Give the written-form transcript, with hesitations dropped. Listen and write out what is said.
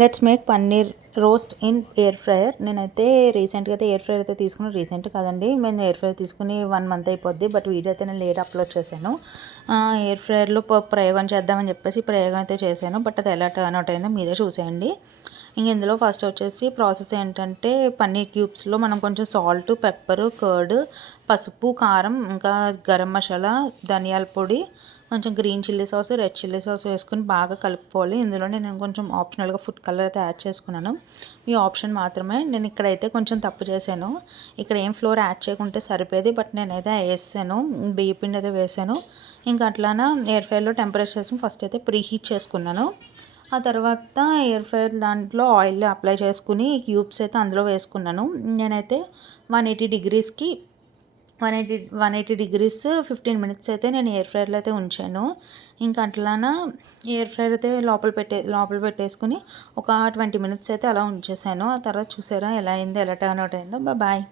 Let's make paneer roast in air fryer. నేనైతే రీసెంట్గా అయితే ఎయిర్ ఫ్రైయర్ అయితే తీసుకున్నాను. రీసెంట్ కాదండి, మేము ఎయిర్ ఫ్రైయర్ తీసుకుని 1 మంత్ అయిపోద్ది. బట్ వీడియో అయితే నేను లేట్ అప్లోడ్ చేశాను. ఎయిర్ ఫ్రైయర్లో ప్రయోగం చేద్దామని చెప్పేసి ప్రయోగం అయితే చేశాను. బట్ అది ఎలా టర్న్ అవుట్ అయిందో మీరే చూసేయండి. ఇంక ఇందులో ఫస్ట్ వచ్చేసి ప్రాసెస్ ఏంటంటే, పన్నీర్ క్యూబ్స్లో మనం కొంచెం సాల్ట్, పెప్పర్, కర్డ్, పసుపు, కారం, ఇంకా గరం మసాలా, ధనియాల పొడి, కొంచెం green chilli sauce, red chilli sauce వేసుకుని బాగా కలుపుకోవాలి. ఇందులో నేను కొంచెం ఆప్షనల్గా ఫుడ్ కలర్ అయితే యాడ్ చేసుకున్నాను. ఈ ఆప్షన్ మాత్రమే. నేను ఇక్కడైతే కొంచెం తప్పు చేశాను. ఇక్కడ ఏం ఫ్లోర్ యాడ్ చేయకుంటే సరిపోయేది, బట్ నేనైతే వేసాను, బియ్య పిండి అయితే వేసాను. ఇంకా అట్లానే ఎయిర్ ఫ్రైయర్లో టెంపరేచర్స్ ఫస్ట్ అయితే ప్రీ హీట్ చేసుకున్నాను. ఆ తర్వాత ఎయిర్ ఫ్రైయర్ దాంట్లో ఆయిల్ అప్లై చేసుకుని క్యూబ్స్ అయితే అందులో వేసుకున్నాను. నేనైతే 180 డిగ్రీస్కి 180 డిగ్రీస్ 15 మినిట్స్ అయితే నేను ఎయిర్ ఫ్రైయర్లో అయితే ఉంచాను. ఇంకా అట్లానా ఎయిర్ ఫ్రైయర్ అయితే లోపల పెట్టేసుకుని ఒక 20 మినిట్స్ అయితే అలా ఉంచేసాను. ఆ తర్వాత చూసారా ఎలా అయిందో, ఎలా టర్న్ అవుట్ అయిందో. బాయ్.